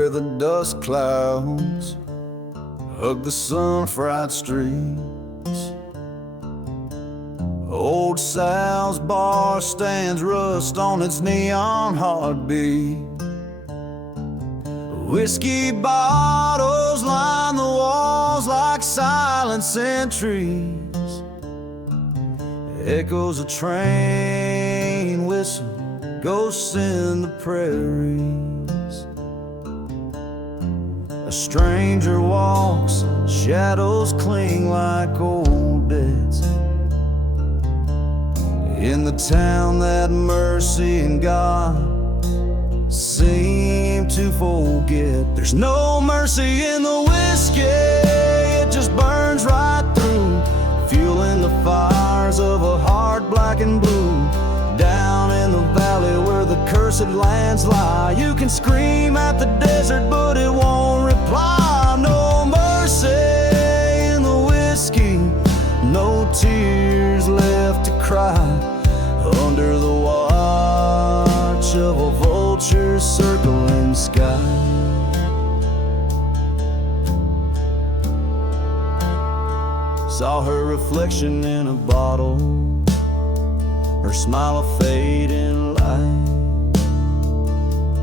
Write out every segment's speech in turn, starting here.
where the dust clouds hug the sun-fried streets. Old Sal's bar stands rust on its neon heartbeat. Whiskey bottles line the walls like silent sentries. Echoes of train whistle, ghosts in the prairies. A stranger walks, shadows cling like old debts. In the town that mercy and God seem to forget. There's no mercy in the whiskey, it just burns right through, fueling the fires of a heart black and blue. Down in the valley where the cursed lands lie, you can scream at the desert but it won't reply. No mercy in the whiskey, no tears left to cry, under the watch of a vulture circling sky. Saw her reflection in a bottle, her smile a fading light.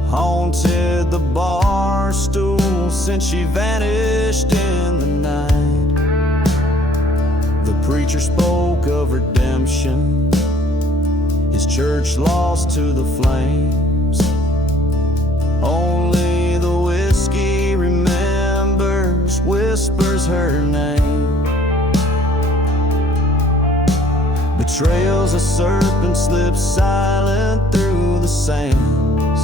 Haunted the bar stool since she vanished in the night. The preacher spoke of redemption, his church lost to the flames. Only the whiskey remembers, whispers her name. Betrayal's a serpent slips silent through the sands.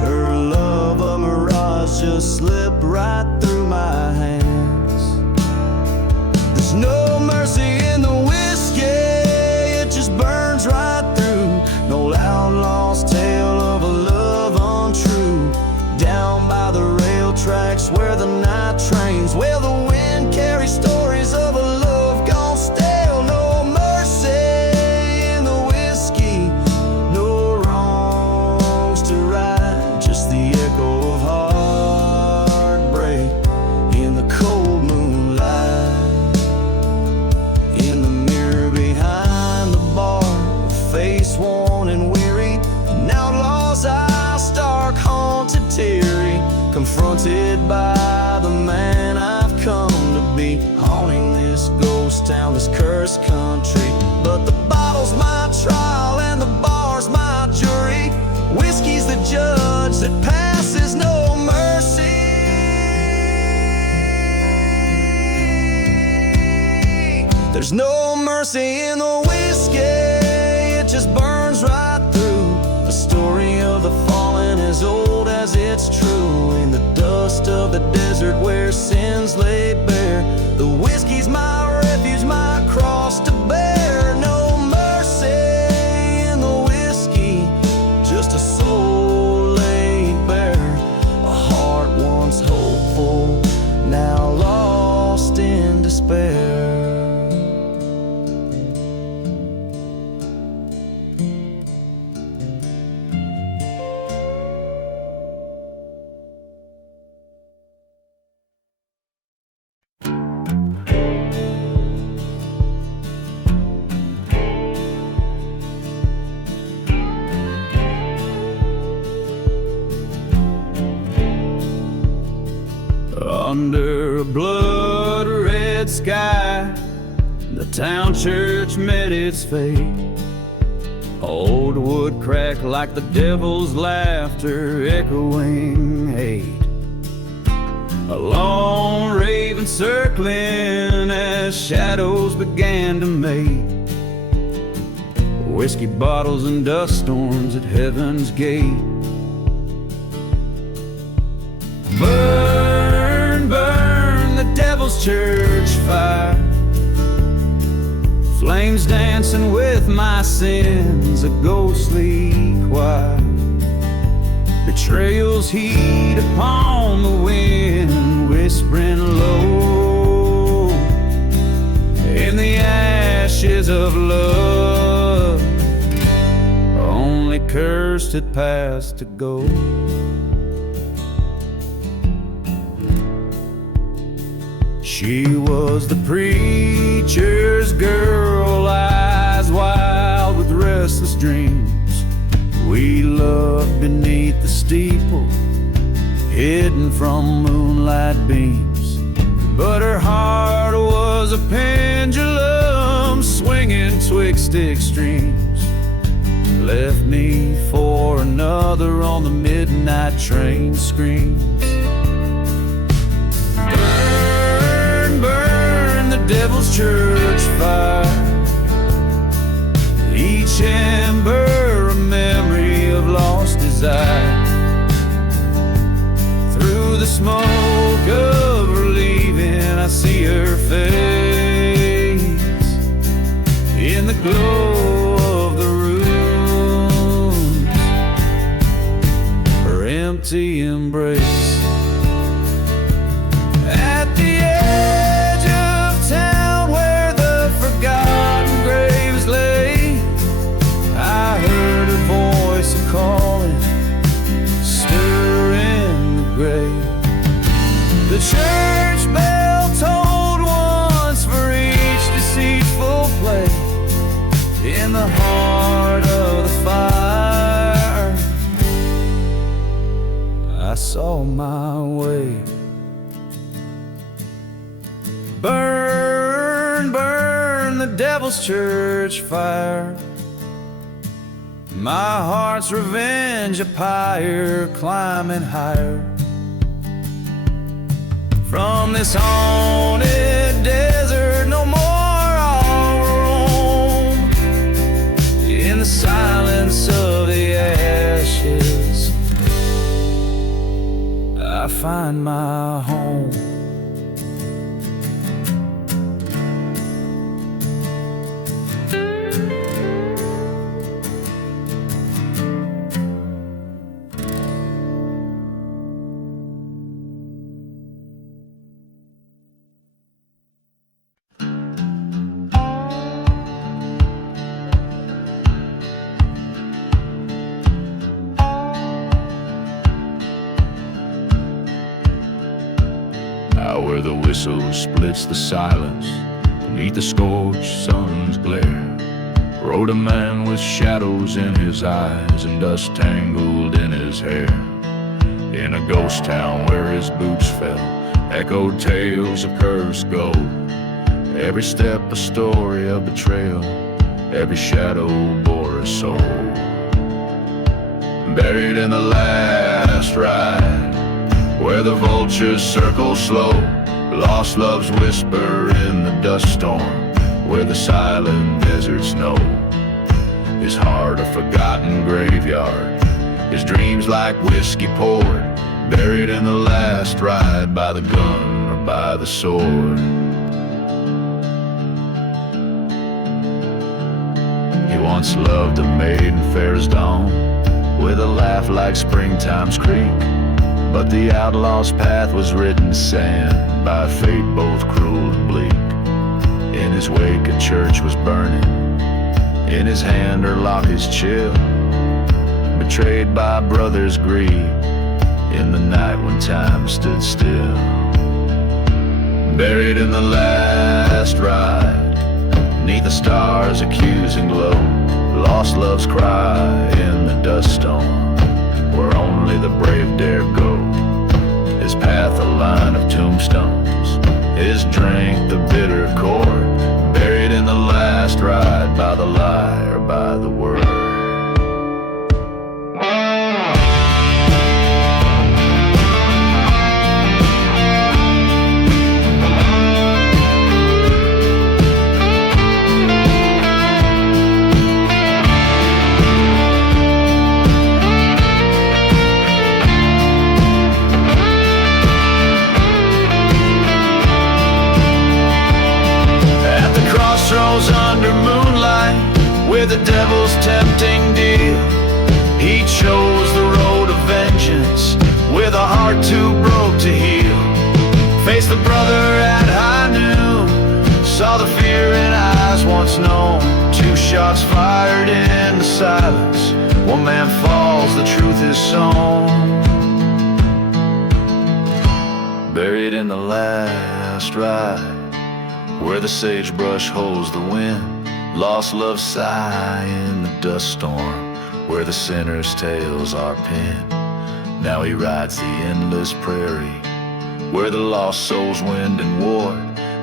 Her love a mirage just slipped right through my hands. There's no mercy in the whiskey, it just burns right through. No outlaw's tale of a love untrue. Down by the rail tracks where the night trains, where the wind carries stories of a love gone stale. No mercy in the whiskey, no wrongs to right, just the echo of heartbreak in the cold moonlight. In the mirror behind the bar, a face worn and weary, an outlaw's eyes stark, haunted, teary, confronted by the man I've come to be, haunting this ghost town, this cursed country. But the bottle's my trial and the bar's my jury. Whiskey's the judge that passes no mercy. There's no mercy in the whiskey, it just burns right through. The story of the fallen as old as it's true. In the dust of the desert where sins lay bare, the whiskey's my refuge, my cross to bear. No mercy in the whiskey, just a soul laid bare. A heart once hopeful, now lost in despair. Under a blood-red sky, the town church met its fate. Old wood cracked like the devil's laughter, echoing hate. A lone raven circling as shadows began to mate. Whiskey bottles and dust storms at heaven's gate. Burn, burn the devil's church fire, flames dancing with my sins, a ghostly choir. Betrayal's heat upon the wind, whispering low in the ashes of love. Only cursed had passed to go. She was the preacher's girl, eyes wild with restless dreams. We loved beneath the steeple, hidden from moonlight beams. But her heart was a pendulum swinging twixt extremes. Left me for another on the midnight train screams. Burn, burn the devil's church fire, each ember a memory of lost desire. Through the smoke of her leaving, I see her face in the glow of the ruins, her empty embrace. At the edge of town where the forgotten graves lay, I heard her voice calling, stirring the grave. The church bell tolled once for each deceitful play. In the heart of the fire, I saw my way. Burn, burn the devil's church fire, my heart's revenge a pyre climbing higher. From this haunted desert no more I'll roam. In the silence of the ashes I find my home. Where the whistle splits the silence beneath the scorched sun's glare, rode a man with shadows in his eyes and dust tangled in his hair. In a ghost town where his boots fell, echoed tales of cursed gold. Every step a story of betrayal, every shadow bore a soul. Buried in the last ride, where the vultures circle slow, lost loves whisper in the dust storm, where the silent deserts know. His heart a forgotten graveyard, his dreams like whiskey poured, buried in the last ride by the gun or by the sword. He once loved a maiden fair as dawn, with a laugh like springtime's creek. But the outlaw's path was written sand by a fate both cruel and bleak. In his wake a church was burning, in his hand her locket's chill, betrayed by a brother's greed, in the night when time stood still. Buried in the last ride, neath the stars' accusing glow, lost love's cry in the dust storm, where only the brave dare go. His path a line of tombstones, his drink the bitter cord, buried in the last ride by the lie or by the word. Under moonlight, with the devil's tempting deal, he chose the road of vengeance, with a heart too broke to heal. Faced the brother at high noon, saw the fear in eyes once known. 2 shots fired in the silence, One man falls, the truth is sown, buried in the last ride, where the sagebrush holds the wind. Lost love sigh in the dust storm, where the sinner's tales are pinned. Now he rides the endless prairie, where the lost souls wind and war,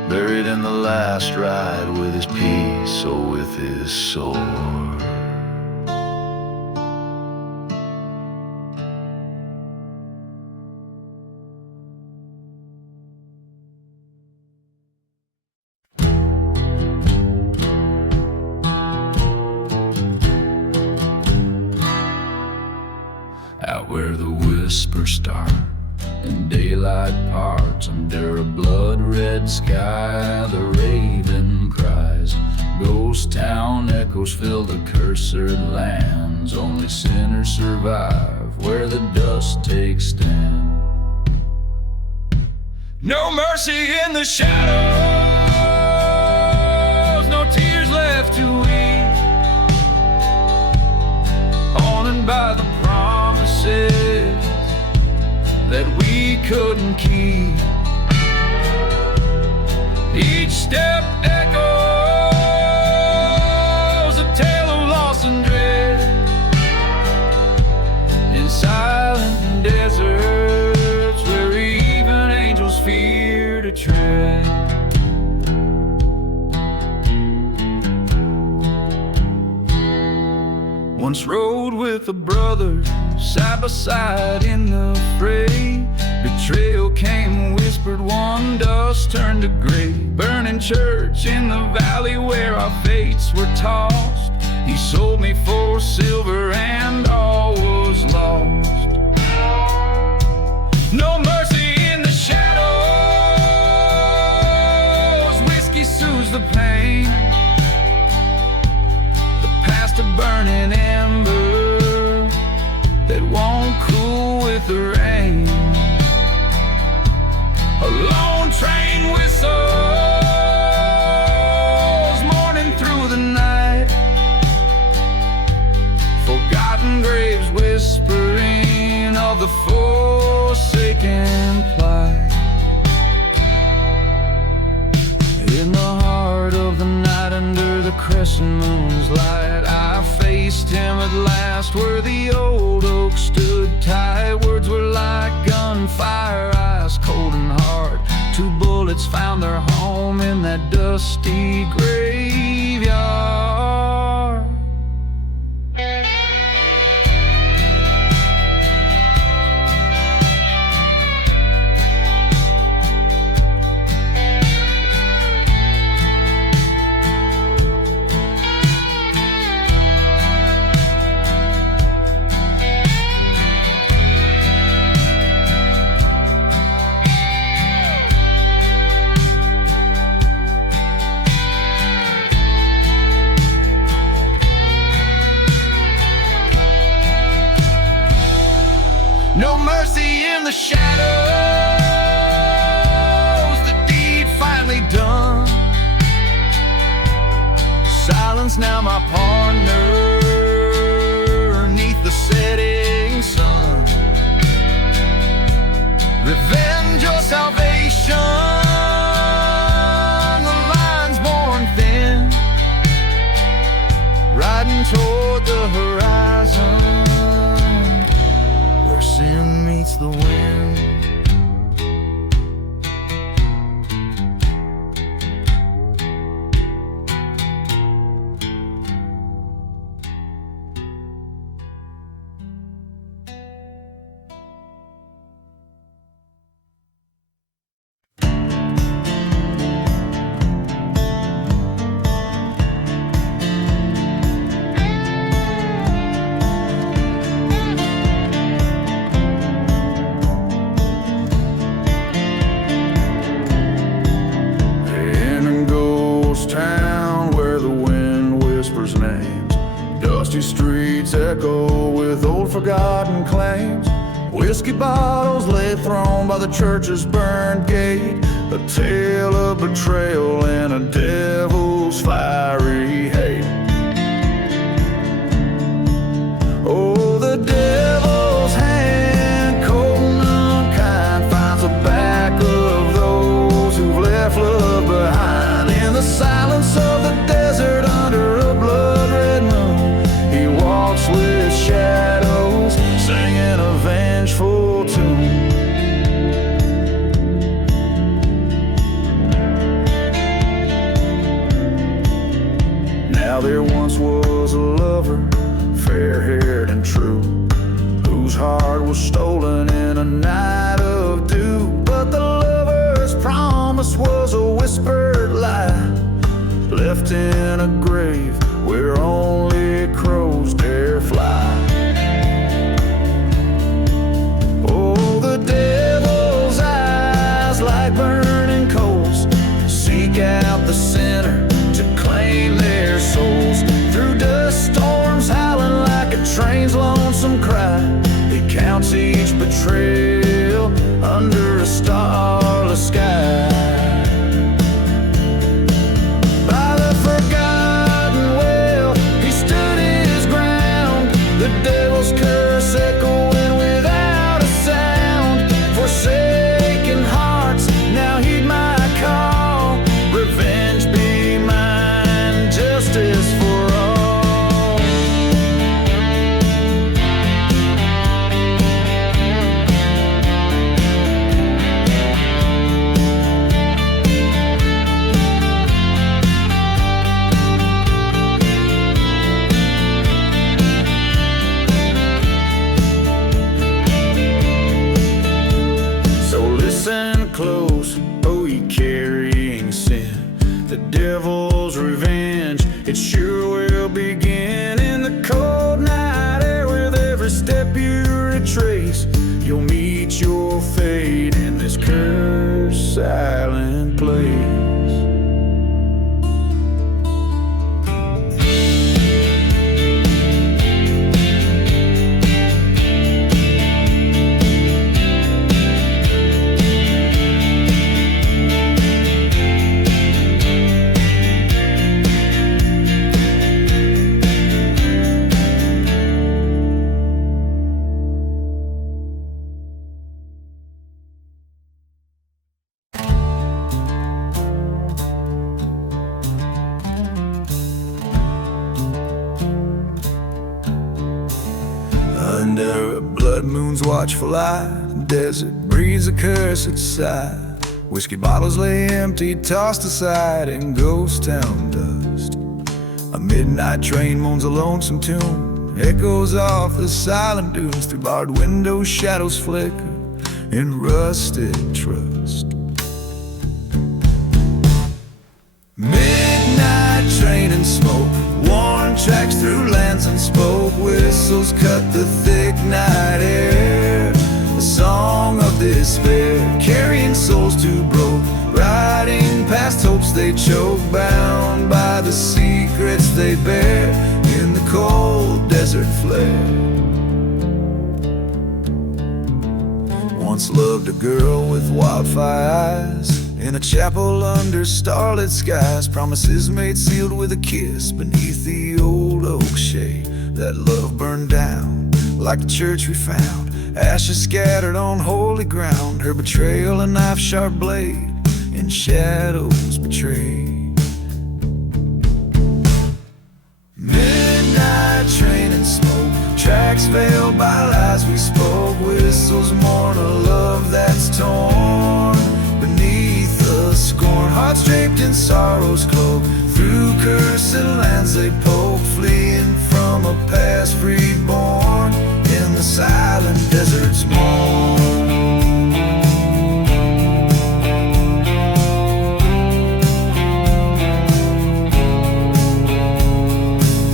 buried in the last ride with his peace or with his sword. Out where the whispers start and daylight parts, under a blood-red sky the raven cries. Ghost town echoes fill the cursed lands. Only sinners survive where the dust takes stand. No mercy in the shadows, no tears left to weep, haunted by the promises that we couldn't keep. Each step echoes a tale of loss and dread, in silent deserts where even angels fear to tread. Once rode with a brother, side by side in the fray. Betrayal came whispered, one dust turned to gray. Burning church in the valley where our fates were tossed. He sold me for silver and all was lost. No mercy in the shadows, whiskey soothes the pain. The past a burning ember that won't cool with the rain. A lone train whistles, mourning through the night. Forgotten graves whispering of the forsaken plight. In the heart of the night, under the crescent moon's light, I faced him at last where the old oak stood tight. Words were like gunfire, ice cold and hard. Two bullets found their home in that dusty graveyard. No mercy in the shadows, the deed finally done. Silence now my partner, beneath the setting sun. Revenge or salvation, the line's worn thin, riding toward the horizon, sin meets the wind. Streets echo with old forgotten claims. Whiskey bottles lay thrown by the church's burned gate. A tale of betrayal and a devil's fiery hate. trapped in a grave where only crows dare fly. Oh, the devil's eyes like burning coals seek out the sinner to claim their souls. Through dust storms howling like a train's lonesome cry, he counts each betrayal under a starless sky. By the forgotten well, he stood his ground, the devil's curse echoing without a sound. Forsaken hearts, now heed my call. Revenge be mine, justice for all. Close, oh, ye carrying sin. The devil's revenge, it sure will begin. In the cold night air, with every step you retrace, you'll meet your fate in this cursed silent place. Under a blood moon's watchful eye, the desert breathes a cursed sigh. Whiskey bottles lay empty, tossed aside in ghost town dust. A midnight train moans a lonesome tune, echoes off the silent dunes. Through barred windows shadows flicker in rusted trust. Midnight train and smoke, worn tracks through lands unspoke. Whistles cut the thick night air, a song of despair, carrying souls too broke, riding past hopes they choke, bound by the secrets they bear in the cold desert flare. Once loved a girl with wildfire eyes, in a chapel under starlit skies. Promises made sealed with a kiss beneath the old oak shade. That love burned down like the church we found, ashes scattered on holy ground. Her betrayal a knife-sharp blade in shadows betrayed. Midnight train and smoke, tracks veiled by lies we spoke. Whistles mourn a love that's torn beneath the scorn. Hearts draped in sorrow's cloak, through cursed lands they poke, fleeing from a past reborn in the silent desert's mourn.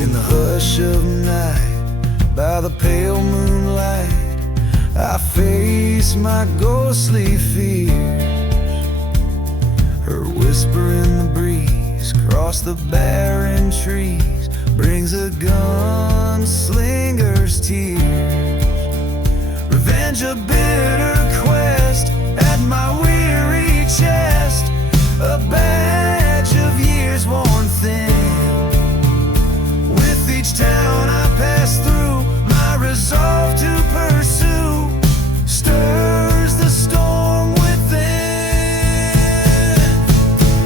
In the hush of night, by the pale moonlight, I face my ghostly fears. Her whisper in the breeze, across the barren trees, brings a gunslinger's tears. Revenge a bitter quest at my weary chest, a badge of years worn thin. With each town I pass through, my resolve to pursue stirs the storm within.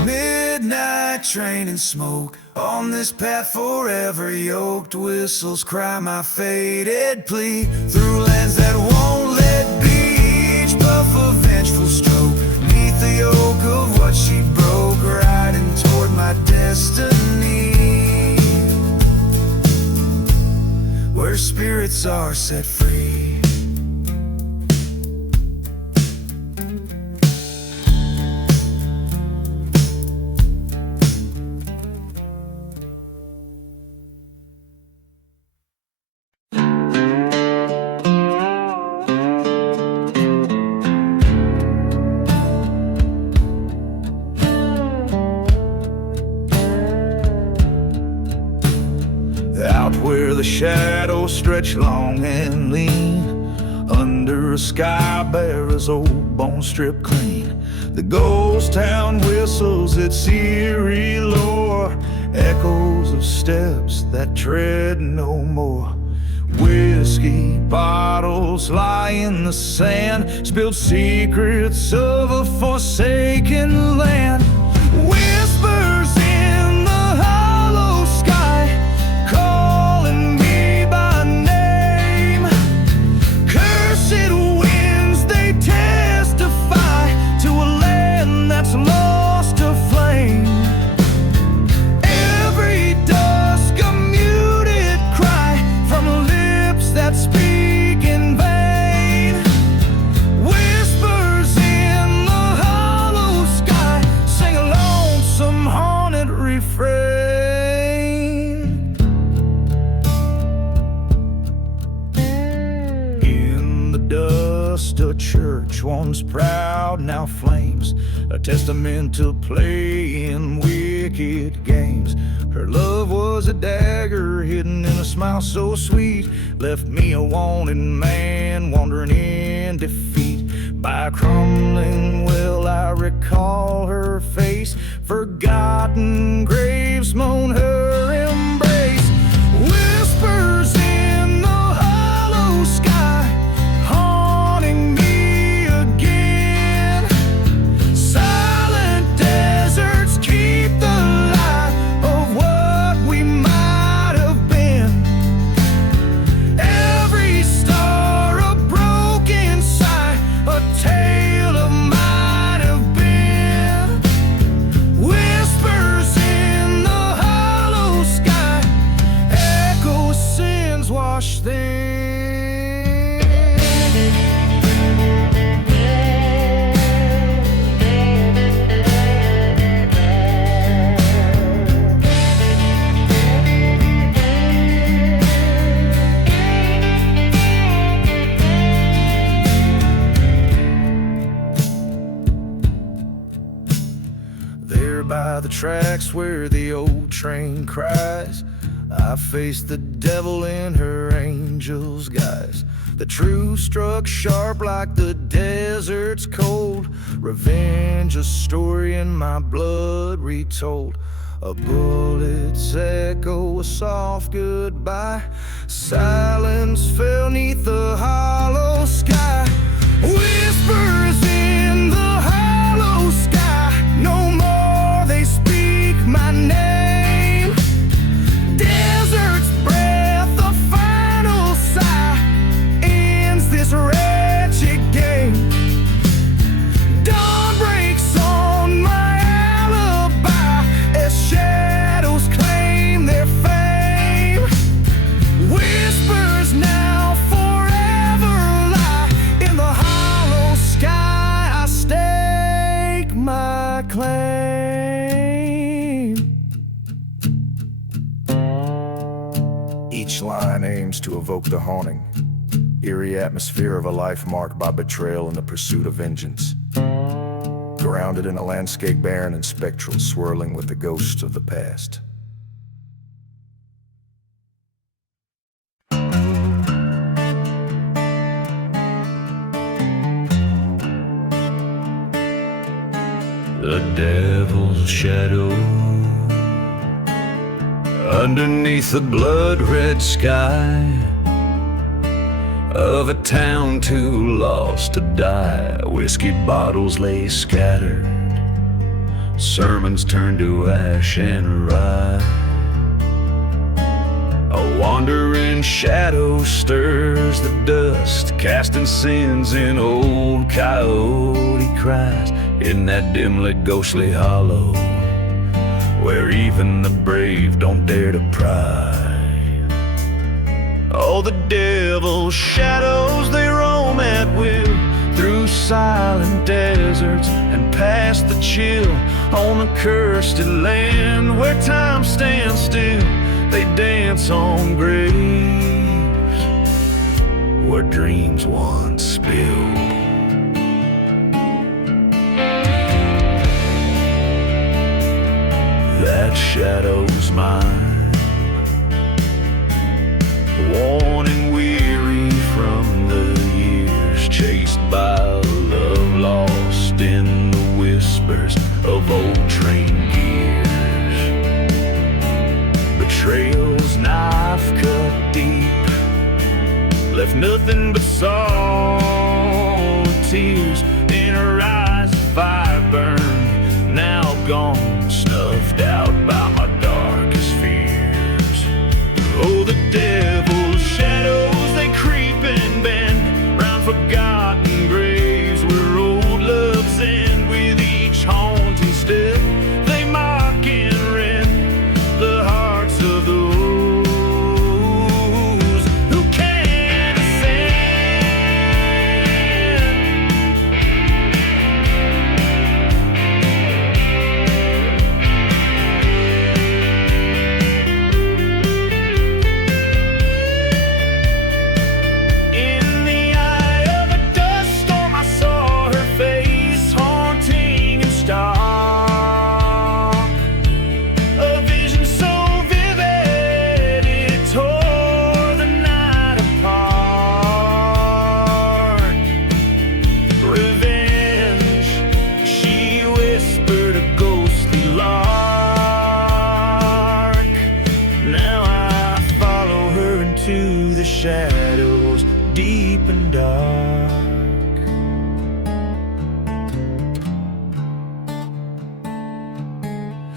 Midnight train and smoke, on this path forever yoked. Whistles cry my faded plea, through lands that won't let be. Each puff a vengeful stroke, neath the yoke of what she broke, riding toward my destiny, where spirits are set free. stretch long and lean under a sky bare as old bone stripped clean. The ghost town whistles its eerie lore, echoes of steps that tread no more. Whiskey bottles lie in the sand, spilled secrets of a forsaken land. Whispers in the hollow sky, calling me by name. Cursed winds, they testify to a land that's lost to flame. Every dusk a muted cry from lips that speak in vain. Whispers in the hollow sky sing a lonesome haunted refrain. In the dust a church once proud now flames, a testament to playing wicked games. Her love was a dagger hidden in a smile so sweet, left me a wanted man wandering in defeat. By a crumbling well I recall her face, forgotten graves moan her embrace. Whispers in the hollow sky, haunting me again. Silent deserts keep the light of what we might have been. Every star a broken sigh, a tale of might have been. Whispers in the hollow sky, echo sins wash thin. There by the tracks where the old train cries, I faced the devil in her angel's guise. The truth struck sharp like the desert's cold, revenge a story in my blood retold. A bullet's echo, a soft goodbye, silence fell neath the hollow sky. Whispers in the hollow sky, no more they speak my name. Desert's breath, the final sigh, ends this wretched game. Dawn breaks on my alibi as shadows claim their fame. Whispers now forever lie in the hollow sky. I stake my claim. Each line aims to evoke the haunting, eerie atmosphere of a life marked by betrayal and the pursuit of vengeance. Grounded in a landscape barren and spectral, swirling with the ghosts of the past. The devil's shadow underneath the blood-red sky of a town too lost to die. Whiskey bottles lay scattered, sermons turned to ash and rye. A wandering shadow stirs the dust, casting sins in old coyote cries in that dim-lit ghostly hollow where even the brave don't dare to pry. Oh, the devil's shadows, they roam at will through silent deserts and past the chill on the cursed land where time stands still. They dance on graves where dreams once spilled. That shadow's mine, worn and weary from the years, chased by love lost in the whispers of old train gears. Betrayal's knife cut deep, left nothing but salt tears. In her eyes, fire burned, now gone, snuffed out by my darkest fears. Oh, the devil's shadows, they creep and bend round forgotten graves where old loves end. With each haunting step, they mock and rend the hearts of those who can't ascend. In the eye of a dust storm, I saw her face, haunting and stark. A vision so vivid, it tore the night apart. Revenge, she whispered a ghostly lark. Now I follow her into the shadows, deep and dark.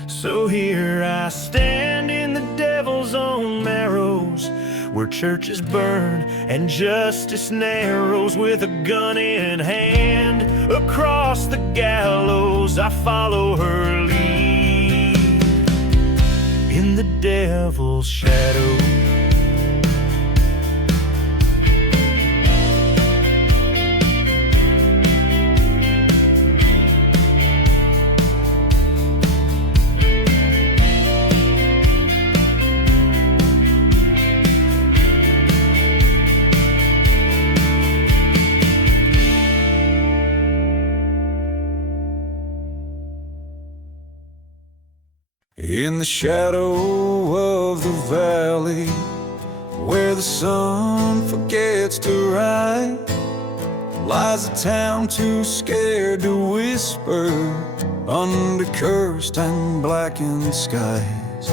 So here I stand in the devil's own marrows, where churches burn and justice narrows. With a gun in hand, across the gallows I follow her lead. In the devil's shadow, in the shadow of the valley, where the sun forgets to rise, lies a town too scared to whisper under cursed and blackened skies.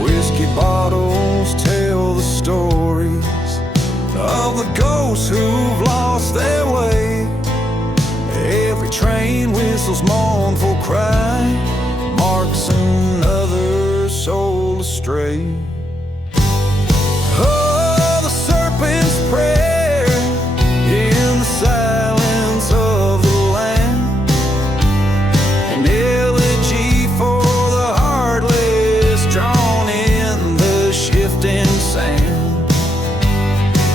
Whiskey bottles tell the stories of the ghosts who've lost their way. Every train whistles mournful cry, marks another soul astray. Oh, the serpent's prayer in the silence of the land, an elegy for the heartless drawn in the shifting sand,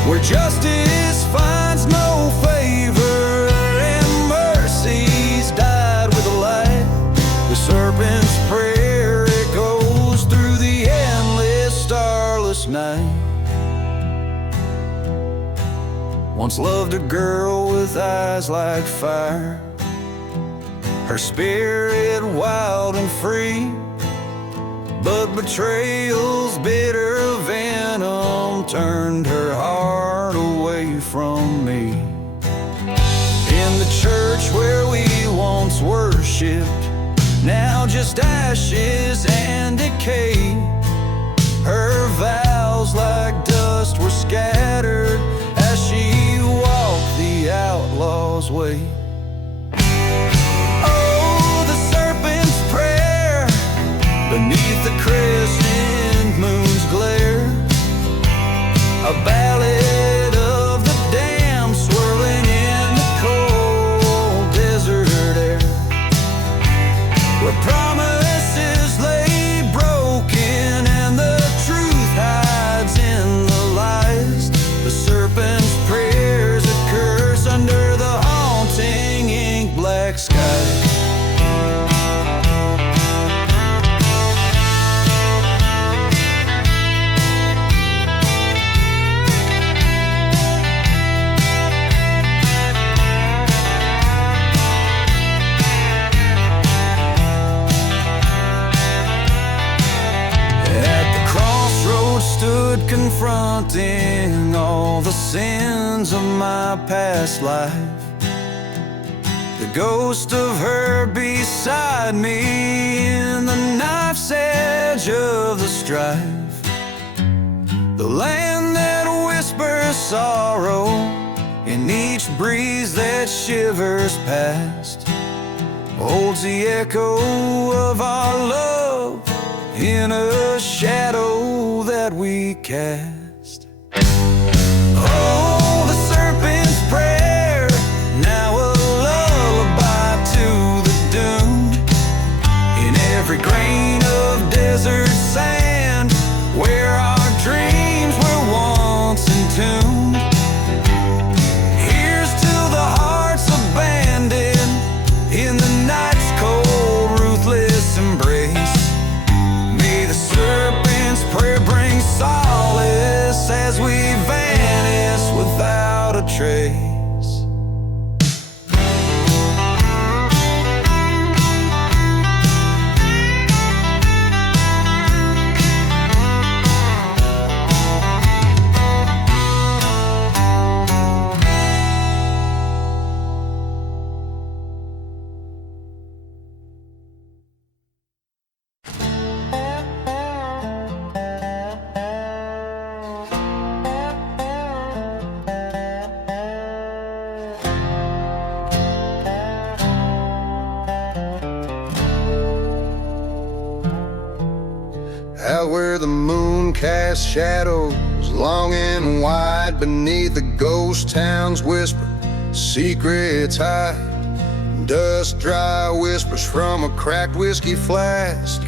where justice finds no favor and mercy's died with a light. The serpent's prayer echoes through the endless starless night. Once loved a girl with eyes like fire, her spirit wild and free, but betrayal's bitter venom turned her heart away from me. In the church where we once worshipped, now just ashes and decay, her vows like dust were scattered as she walked the outlaw's way. Oh, the serpent's prayer beneath the crescent moon's glare, a ballad of the damned swirling in the cold desert air, where promises lay broken and the truth hides in the lies. The serpent's prayer's a curse under the haunting ink black sky. Stood confronted haunting all the sins of my past life. The ghost of her beside me in the knife's edge of the strife. The land that whispers sorrow in each breeze that shivers past holds the echo of our love in a shadow that we cast. Oh, the serpent's prayer, now a lullaby to the doomed. In every grain of desert sand where our dreams were once entombed. Here's to the hearts abandoned in the night's cold, ruthless embrace. May the serpent's prayer bring solace as we vanish without a trace. Out where the moon casts shadows long and wide beneath the ghost town's whisper, secrets hide. Dust dry whispers from a cracked whiskey flask,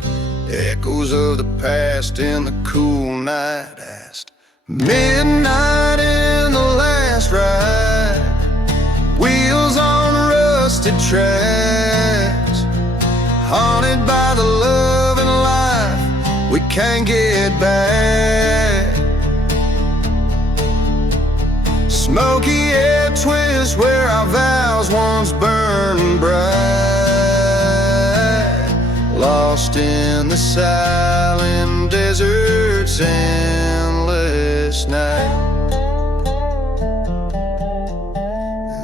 echoes of the past in the cool night asked. Midnight in the last ride, wheels on rusted tracks, haunted by the love and life we can't get back. Smoky air twists where our vows once burned bright, lost in the silent desert's endless night.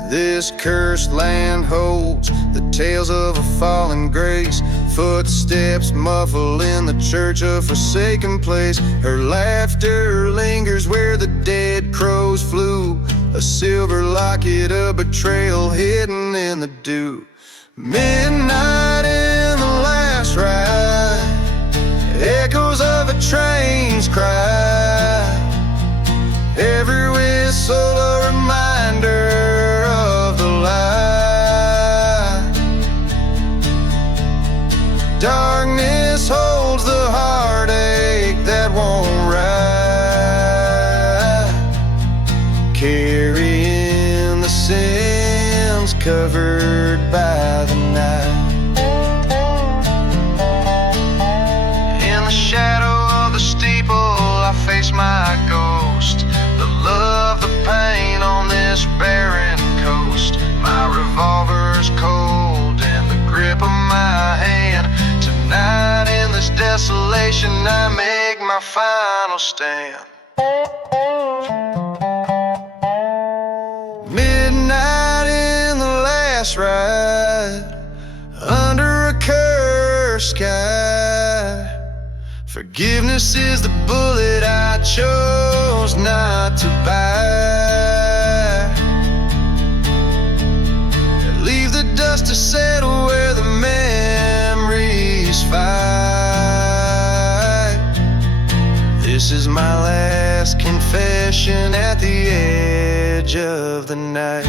This cursed land holds the tales of a fallen grace, footsteps muffle in the church, a forsaken place. Her laughter lingers where the dead crows flew, a silver locket, a betrayal hidden in the dew. Midnight in the last ride, echoes of a train's cry, every whistle a reminder of the light. Darkness holds the heartache that won't ride, carrying the sins covered by the night. In the shadow of the steeple I face my ghost, the love, the pain on this barren coast. My revolver's cold in the grip of my hand. Tonight in this desolation I make my final stand. Midnight in the last ride, under a cursed sky. Forgiveness is the bullet I chose not to buy. Leave the dust to settle where the memories fight. This is my last confession at the edge of the night.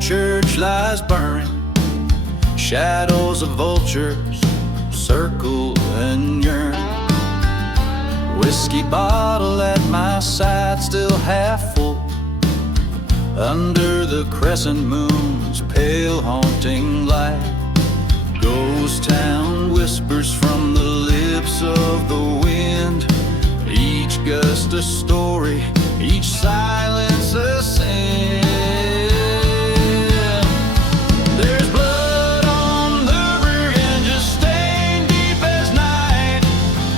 Church lies burning, shadows of vultures circle and yearn. whiskey bottle at my side, still half full. Under the crescent moon's pale haunting light, ghost town whispers from the lips of the wind. Each gust a story, each silence a sin. There's blood on the bridge, a stain deep as night.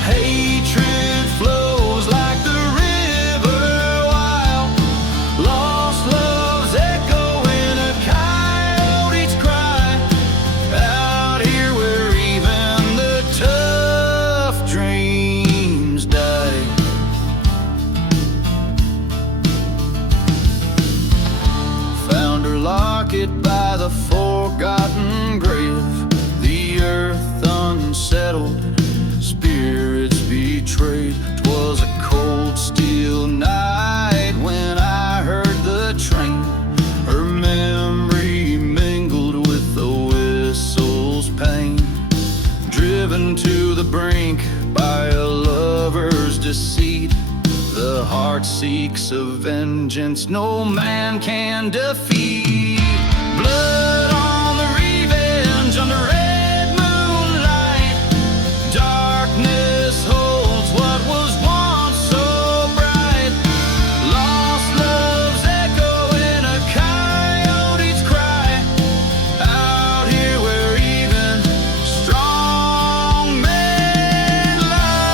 Hatred flows like the river wild. Lost love's echo in a coyote's cry. Out here where even the tough dreams die. Found her locket by the forgotten grave. The earth unsettled, spirits betrayed. 'Twas a cold steel night when I heard the train. Her memory mingled with the whistle's pain. Driven to the brink by a lover's deceit, the heart seeks a vengeance no man can defeat. Blood on the revenge under red moonlight. Darkness holds what was once so bright. Lost love's echo in a coyote's cry. Out here where even strong men lie.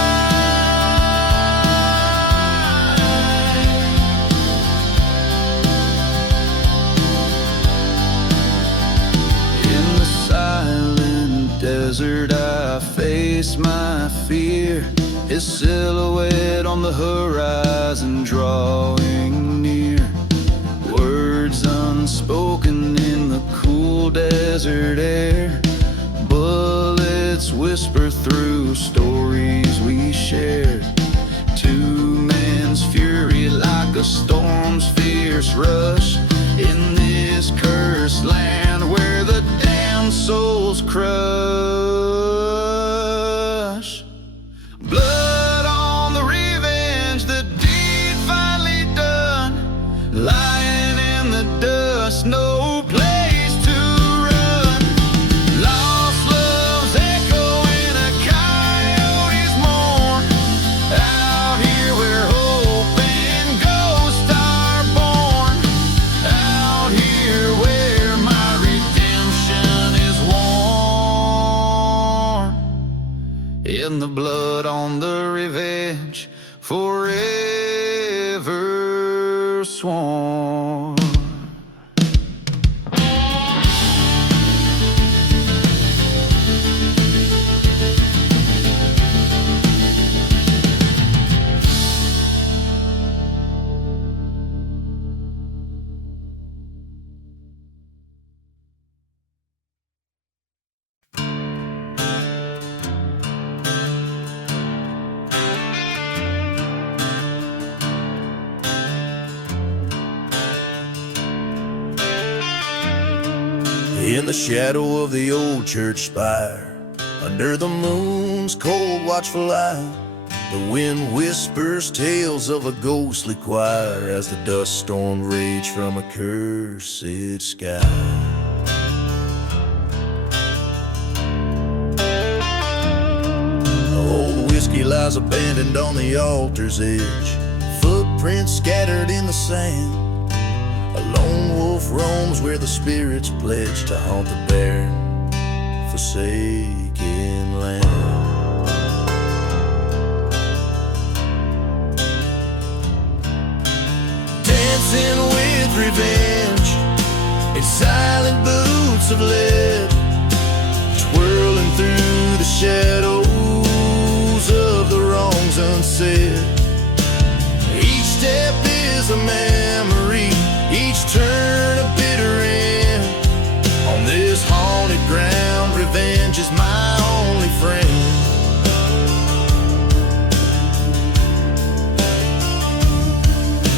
In the silent desert I face my fear. His silhouette on the horizon drawing near. Words unspoken in the cool desert air. Bullets whisper through stories we shared. Two men's fury like a storm's fierce rush. In this cursed land where the damned souls crush. Blood on the revenge, the deed finally done. Lying in the dust, no place to run. Lost love's echo in a coyote's mourn. Out here where hope and ghosts are born. Out here where my redemption is worn. In the blood on the revenge, forever sworn. In the shadow of the old church spire, under the moon's cold watchful eye, the wind whispers tales of a ghostly choir as the dust storm rage from a cursed sky. Old whiskey lies abandoned on the altar's edge, footprints scattered in the sand. A lone wolf roams where the spirits pledge to haunt the barren, forsaken land. Dancing with revenge in silent boots of lead, twirling through the shadows of the wrongs unsaid. Each step is a memory, each turn a bitter end. On this haunted ground, revenge is my only friend.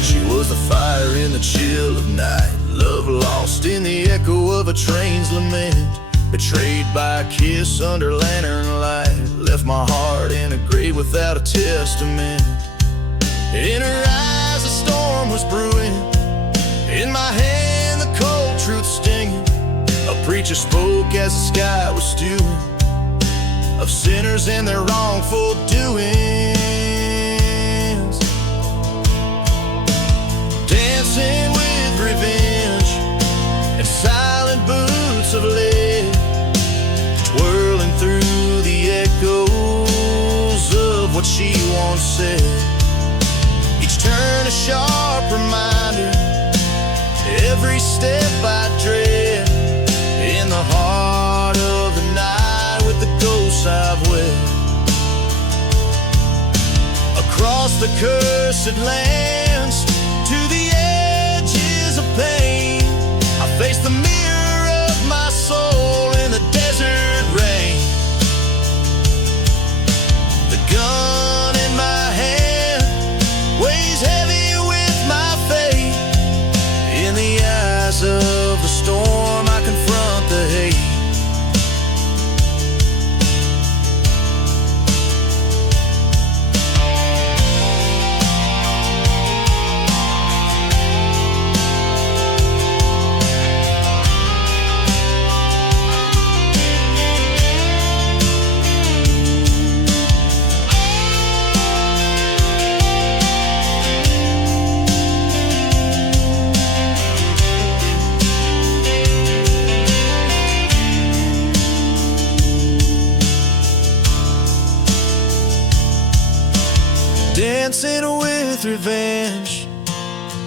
She was the fire in the chill of night, love lost in the echo of a train's lament. Betrayed by a kiss under lantern light, left my heart in a grave without a testament. In her eyes a storm was brewing, in my hand the cold truth stinging. A preacher spoke as the sky was stewing, of sinners and their wrongful doings. Dancing with revenge and silent boots of lead, twirling through the echoes of what she once said. Each turn a sharp reminder, every step I dread. In the heart of the night with the ghosts I've wed. Across the cursed lands to the edges of pain, I face the mirror of my soul in the desert rain. The gun in my hand weighs heavy with my fate. In the eyes of the storm I confront the hate. Dancing with revenge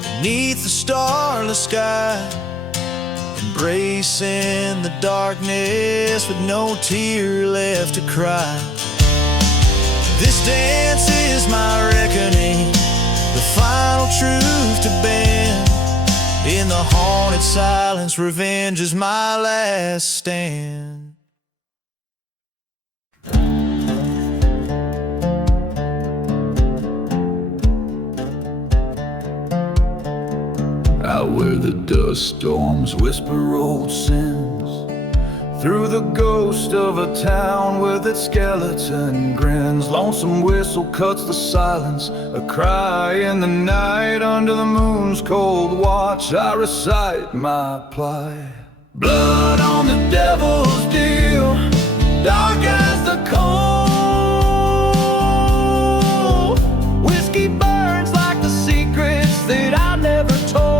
beneath the starless sky, embracing the darkness with no tear left to cry. This dance is my reckoning, the final truth to bend. In the haunted silence, revenge is my last stand. Out where the dust storms whisper old sins, through the ghost of a town with its skeleton grins. Lonesome whistle cuts the silence, a cry in the night. Under the moon's cold watch I recite my plight. Blood on the devil's deal, dark as the coal. Whiskey burns like the secrets that I never told.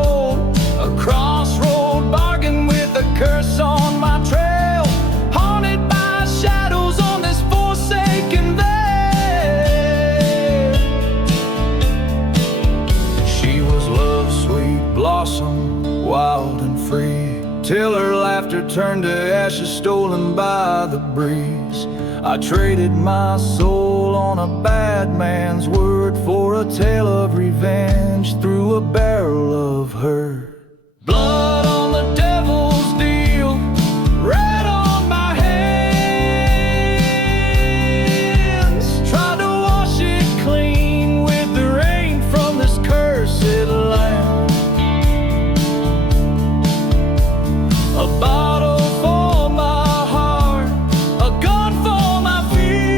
A crossroad bargain with a curse on my trail, haunted by shadows on this forsaken vale. She was love's sweet blossom, wild and free, till her laughter turned to ashes stolen by the breeze. I traded my soul on a bad man's word for a tale of revenge through a barrel of hurt. Blood on the devil's deal, red on my hands. Tried to wash it clean with the rain from this cursed land. A bottle for my heart, a gun for my fears,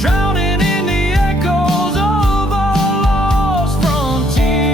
drowning in the echoes of a lost frontier.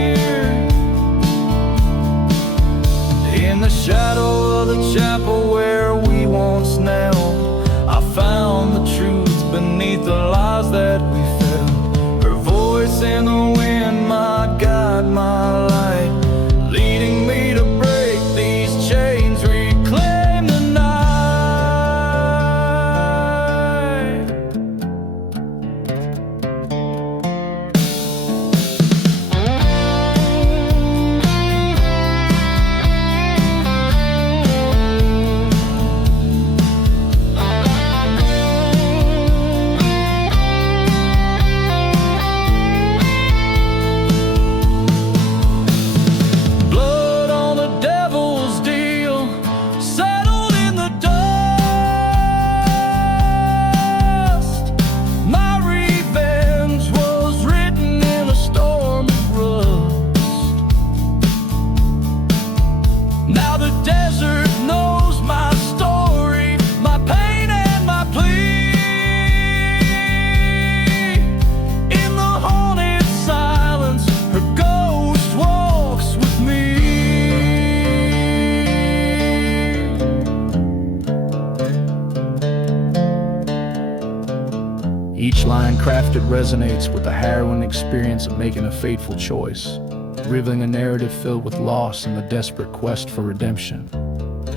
crafted resonates with the harrowing experience of making a fateful choice, revealing a narrative filled with loss and the desperate quest for redemption,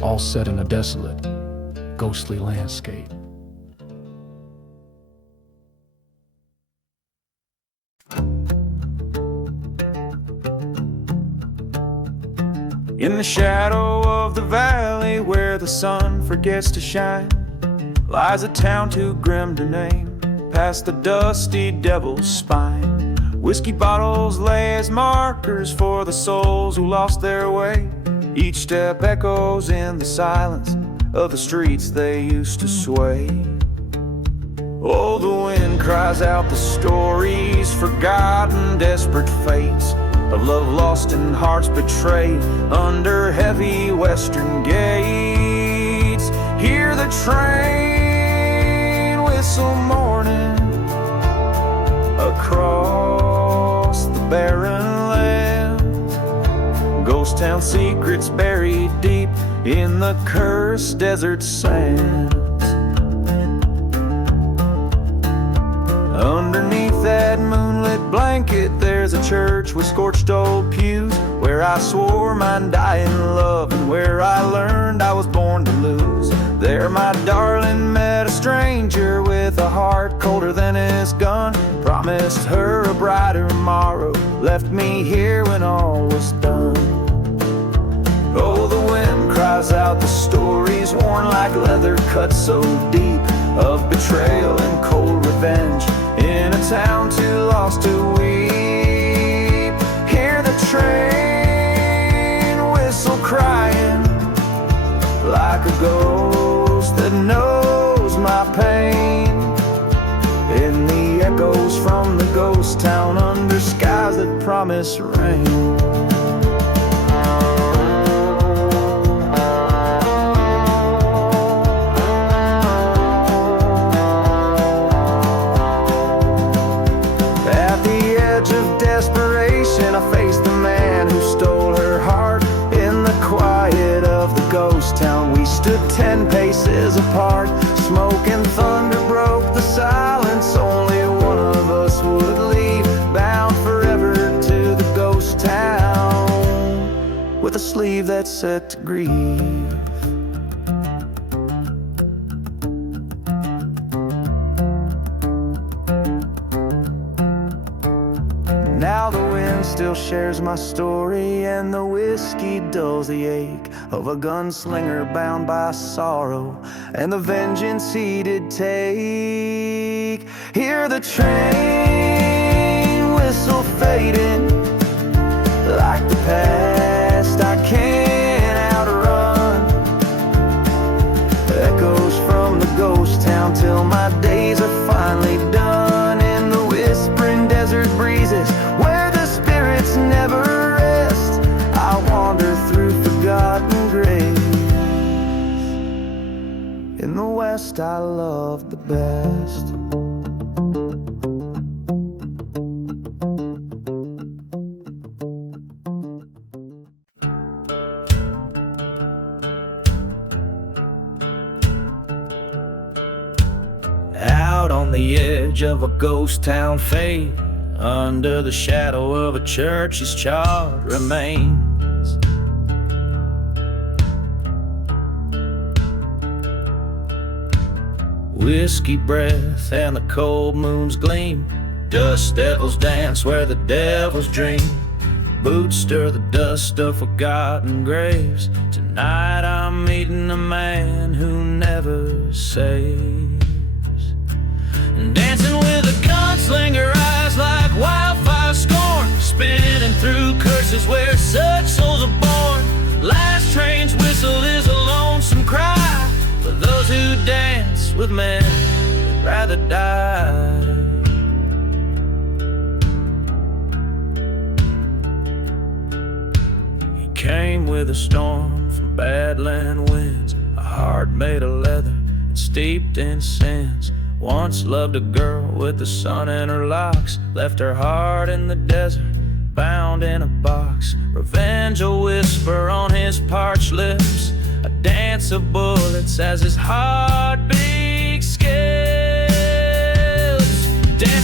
all set in a desolate, ghostly landscape. In the shadow of the valley where the sun forgets to shine lies a town too grim to name, past the dusty devil's spine. Whiskey bottles lay as markers for the souls who lost their way. Each step echoes in the silence of the streets they used to sway. Oh, the wind cries out the stories, forgotten, desperate fates of love lost and hearts betrayed under heavy western gates. Hear the train whistle mourning across the barren land. Ghost town secrets buried deep in the cursed desert sands. Underneath that moonlit blanket, there's a church with scorched old pews, where I swore mine die in love, and where I learned I was born to lose. There my darling met a stranger with a heart colder than his gun. Promised her a brighter morrow, left me here when all was done. Oh, the wind cries out the stories, worn like leather, cut so deep, of betrayal and cold revenge in a town too lost to weep. Hear the train whistle crying like a ghost that knows my pain. In the echoes from the ghost town under skies that promise rain. I faced the man who stole her heart. In the quiet of the ghost town, we stood 10 paces apart. Smoke and thunder broke the silence. Only one of us would leave, bound forever to the ghost town, with a sleeve that's set to grieve. Now the wind still shares my story, and the whiskey dulls the ache of a gunslinger bound by sorrow and the vengeance he did take. Hear the train whistle fading like the past I can't outrun. Echoes from the ghost town till my days are finally done. In the whispering desert breezes where the spirits never rest, I wander through forgotten graves. In the west I love the best. Out on the edge of a ghost town fade, under the shadow of a church's charred remains. Whiskey breath and the cold moon's gleam, dust devils dance where the devils dream. Boots stir the dust of forgotten graves. Tonight I'm meeting a man who never saves. Dancing with a gunslinger, eyes like wildfire scorn, spinning through curses where such souls are born. Last train's whistle is a lonesome cry for those who dance with men who'd rather die. He came with a storm from badland winds, a heart made of leather and steeped in sins. Once loved a girl with the sun in her locks, left her heart in the desert, bound in a box. Revenge a whisper on his parched lips, a dance of bullets as his heartbeat scales. Dancing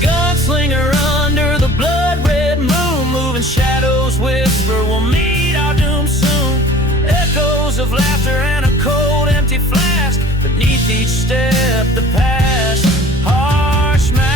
gunslinger under the blood-red moon. Moving shadows whisper we'll meet our doom soon. Echoes of laughter and a cold empty flask beneath each step the past. Harsh man.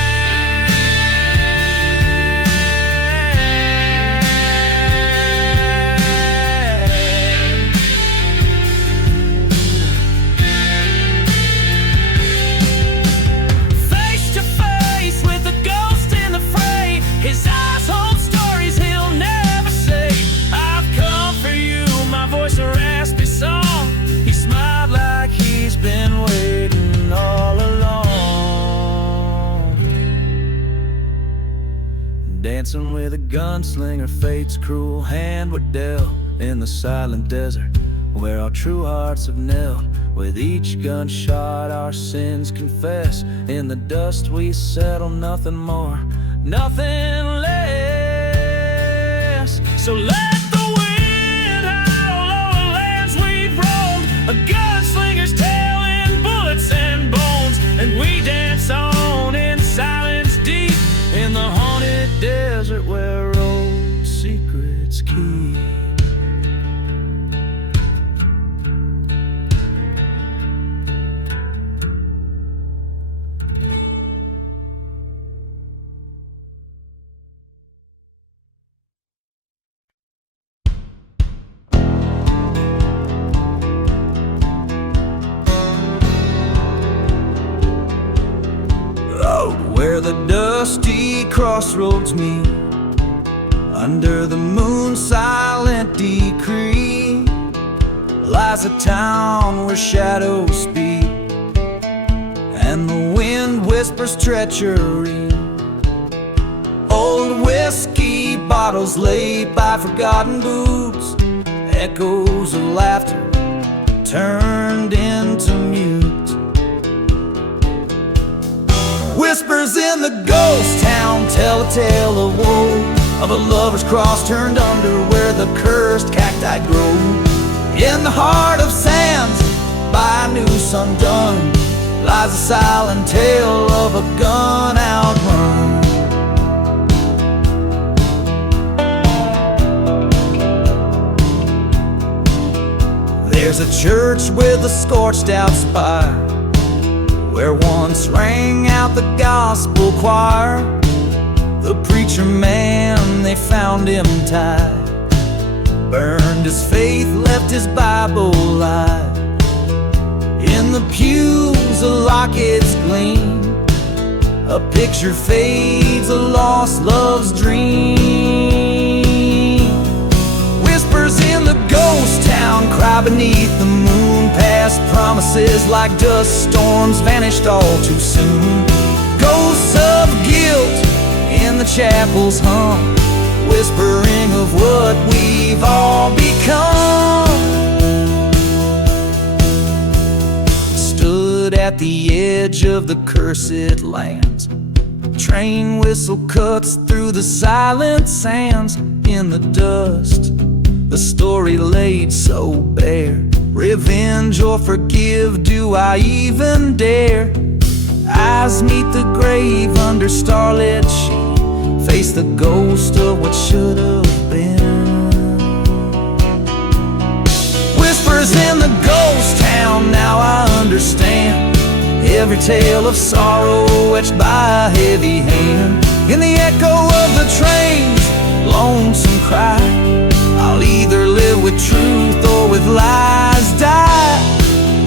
His eyes hold stories he'll never say. I've come for you, my voice a raspy song. He smiled like he's been waiting all along. Dancing with a gunslinger, fate's cruel hand would dealt in the silent desert where our true hearts have knelt. With each gunshot our sins confess. In the dust we settle, nothing more, nothing less. So let the wind howl over lands we've roamed, a gunslinger's tale in bullets and bones. And we dance on in silence deep, in the haunted desert where old secrets keep. Where the dusty crossroads meet, under the moon's silent decree, lies a town where shadows speak, and the wind whispers treachery. Old whiskey bottles laid by forgotten boots, echoes of laughter turned into mute. Whispers in the ghost town tell a tale of woe, of a lover's cross turned under where the cursed cacti grow. In the heart of sands, by a noose undone, lies a silent tale of a gun outrun. There's a church with a scorched out spire, where once rang out the gospel choir. The preacher man, they found him tied, burned his faith, left his Bible alive. In the pews the lockets gleam, a picture fades, a lost love's dream. Whispers in the ghost town cry beneath the moon, past promises like dust storms vanished all too soon. Ghosts of guilt in the chapels hum, whispering of what we've all become. Stood at the edge of the cursed lands, train whistle cuts through the silent sands. In the dust, the story laid so bare. Revenge or forgive, do I even dare? Eyes meet the grave under starlit sheen, face the ghost of what should have been. Whispers in the ghost town, now I understand every tale of sorrow etched by a heavy hand. In the echo of the train's lonesome cry, I'll either live with truth or with lies die.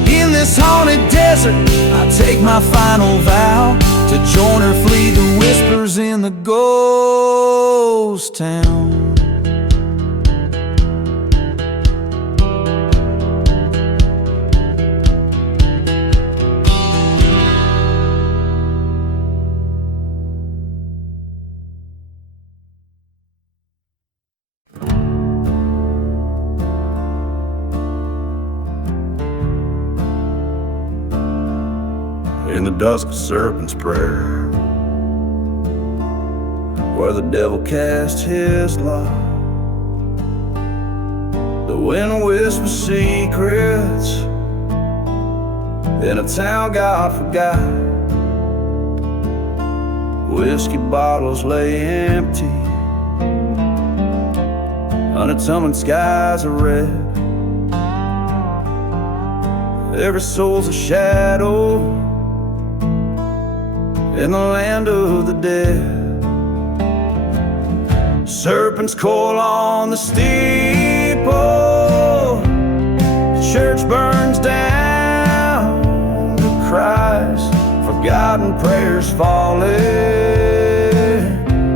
In this haunted desert, I take my final vow to join or flee the whispers in the ghost town. In the dusk of serpent's prayer, where the devil cast his lot, the wind whispers secrets in a town God forgot. Whiskey bottles lay empty, undetermined skies are red. Every soul's a shadow in the land of the dead. Serpents coil on the steeple, the church burns down to cries, forgotten prayers falling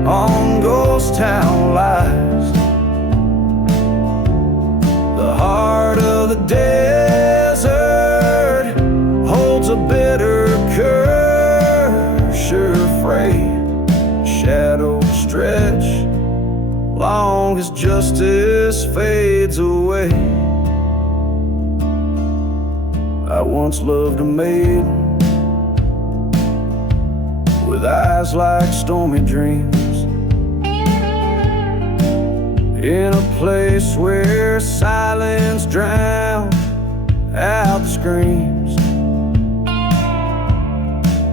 on ghost town lies. The heart of the desert holds a bitter curse, sure afraid shadows stretch long as justice fades away. I once loved a maiden with eyes like stormy dreams, in a place where silence drowned out the screams.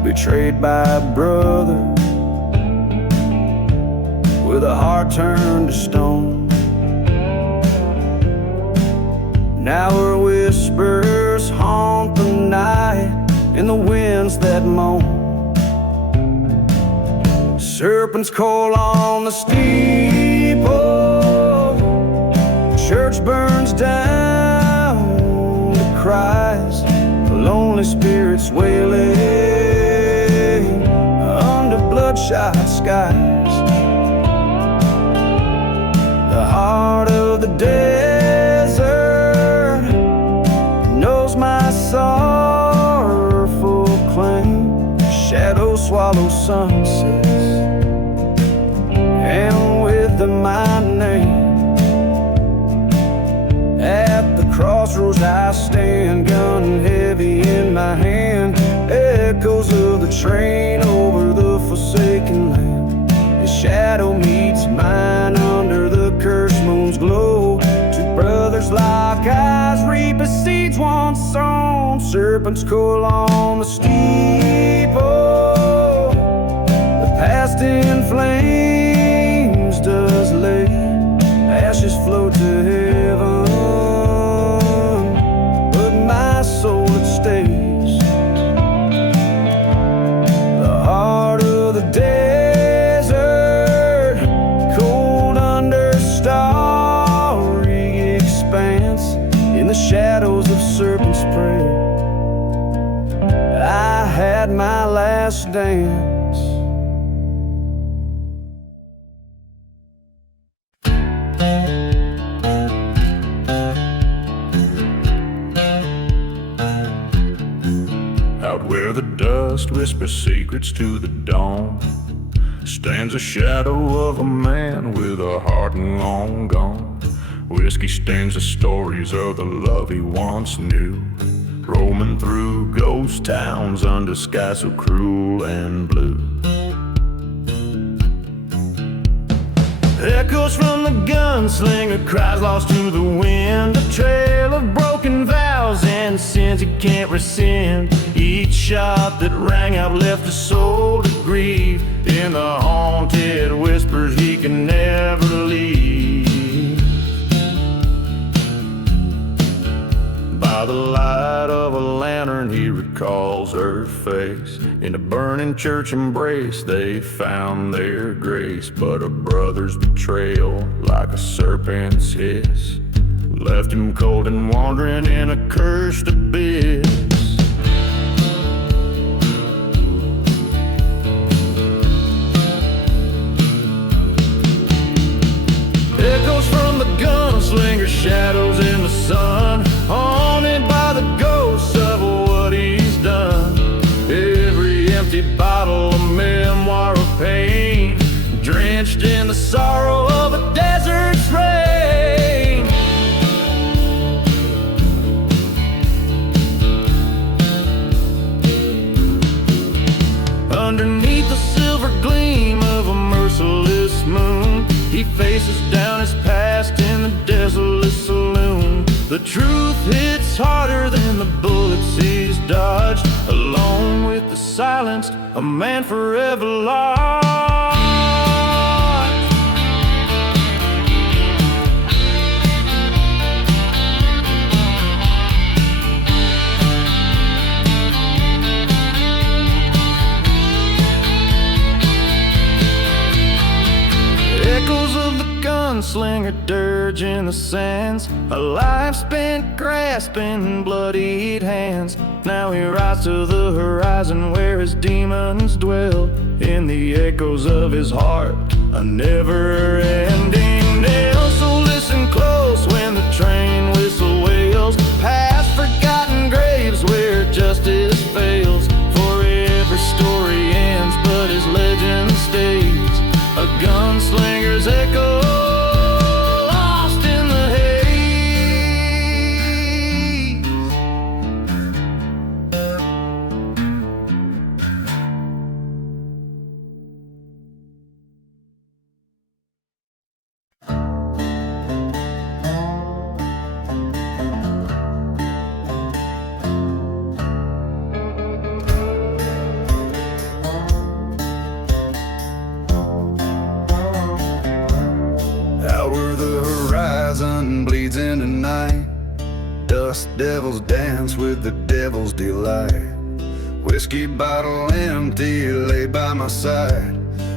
Betrayed by a brother with a heart turned to stone. Now her whispers haunt the night in the winds that moan. Serpents coil on the steeple, church burns down to cries, lonely spirits wailing under bloodshot skies. The heart of the desert knows my sorrowful claim. Shadows swallow sunsets, and with them my name. At the crossroads I stand, gun heavy in my hand. Echoes of the train over the forsaken land. His shadow meets mine under the cursed moon's glow. Two brothers lock eyes, reap the seeds once sown. Serpents coil on the steeple, the past in flames does lay. Ashes float to heaven, but my soul it stays. The heart of the desert, cold under starry expanse, in the shadows of serpent's prey, I had my last dance. Out where the dust whispers secrets to the dawn, stands a shadow of a man with a heart long gone. Whiskey stains the stories of the love he once knew, roaming through ghost towns under skies so cruel and blue. Echoes from the gunslinger, cries lost to the wind. A trail of broken vows and sins he can't rescind. Each shot that rang out left a soul to grieve, in the haunted whispers he can never leave. By the light of a lantern he recalls her face. In a burning church embrace they found their grace. But a brother's betrayal, like a serpent's hiss, left him cold and wandering in a cursed abyss. Echoes from the gunslinger, shadows in the sun, haunted by the ghosts of what he's done. Every empty bottle, a memoir of pain, drenched in the sorrow of a desert's rain. Underneath the silver gleam of a merciless moon, he faces down his past in the desolate saloon. The truth hits harder than the bullets he's dodged, along with the silenced, a man forever lost. Echoes of the gunslinger dirge in the sands, a life spent grasping bloodied hands. Now he rides to the horizon where his demons dwell, in the echoes of his heart, a never-ending knell. So listen close when the train whistle wails, past forgotten graves where justice fails. For every story ends, but his legend stays, a gunslinger's echo lost in the haze. Out where the horizon bleeds into night, dust devils dance with the devil's delight. Whiskey bottle empty lay by my side,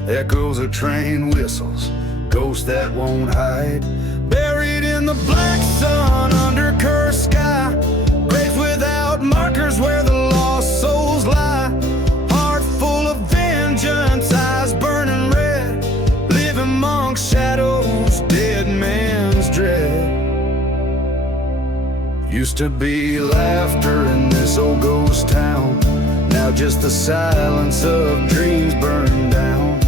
echoes of train whistles, ghosts that won't hide. Buried in the black sun under cursed sky, graves without markers where the lost souls lie. Heart full of vengeance, eyes burning red, live amongst shadows, dead man's dread. Used to be laughter in this old ghost town, now just the silence of dreams burned down.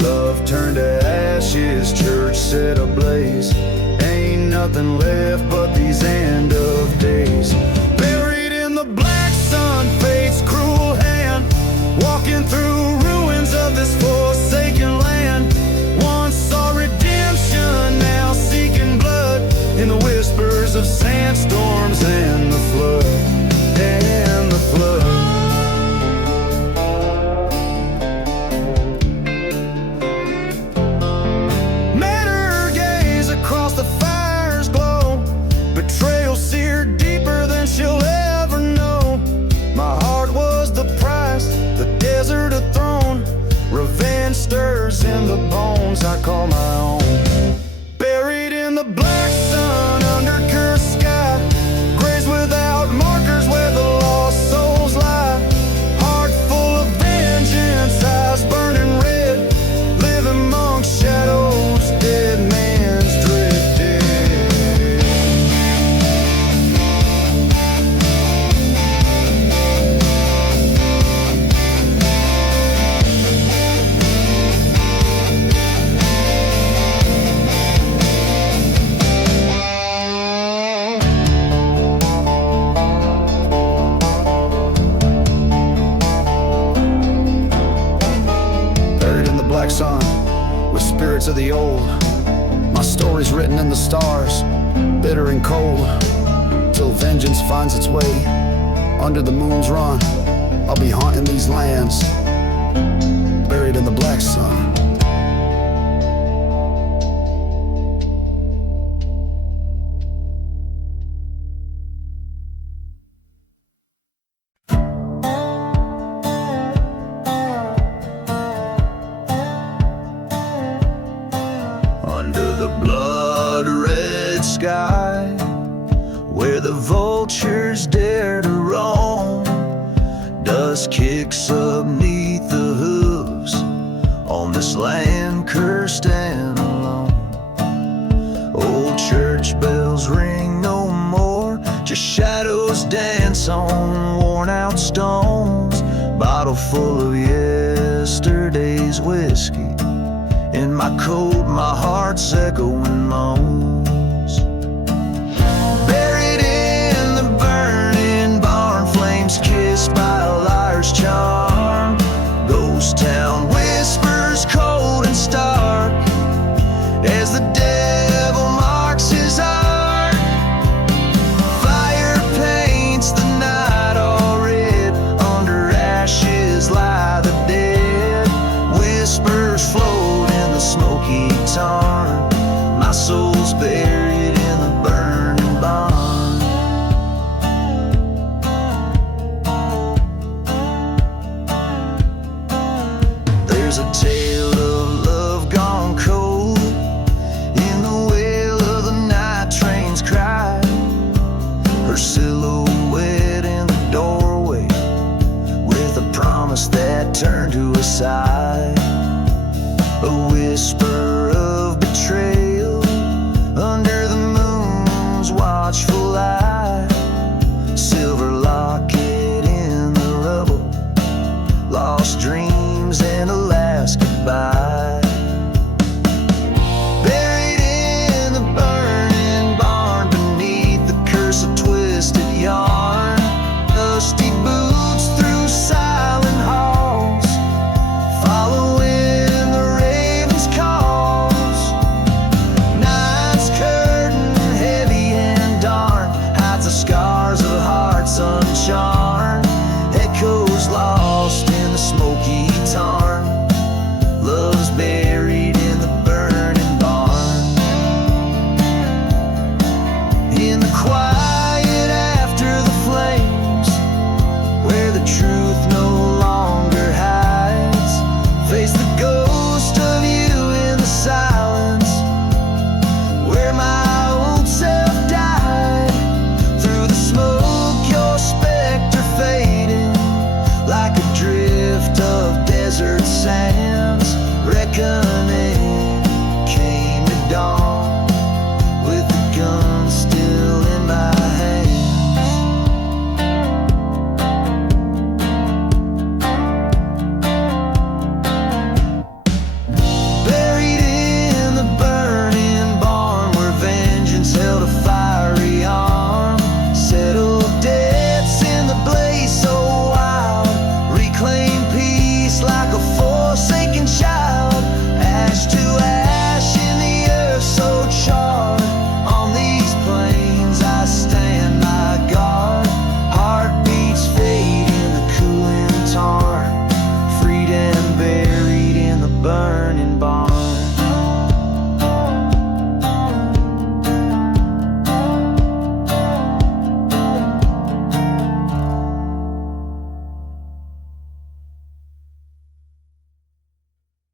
Love turned to ashes, church set ablaze, ain't nothing left but these end of days. Buried in the black sun, fate's cruel hand, walking through ruins of this forsaken land. Once saw redemption, now seeking blood, in the whispers of sandstorms and the flood, and the flood. Met her gaze across the fire's glow, betrayal seared deeper than she'll ever know. My heart was the price, the desert a throne, revenge stirs in the bones I call my own. Buried in the black sun under cursed sky, graves without markers where the lost souls lie. Heart full of vengeance, eyes burning red, live amongst shadows, dead man's dread. Buried in the black sun with spirits of the old, my story's written in the stars, bitter and cold, till vengeance finds its way under the moon's run. I'll be haunting these lands, buried in the black sun. Under the blood-red sky, where the vultures dare to roam, dust kicks up neath the hooves on this land cursed and alone. Old church bells ring no more, just shadows dance on worn-out stones. Bottle full of yesterday's whiskey, in my coat, my heart's echoing moans. Buried in the burning barn, flames kissed by a liar's charm. Ghost town whispers cold and stark, as the devil marks his heart. Fire paints the night all red, under ashes like soul's bare.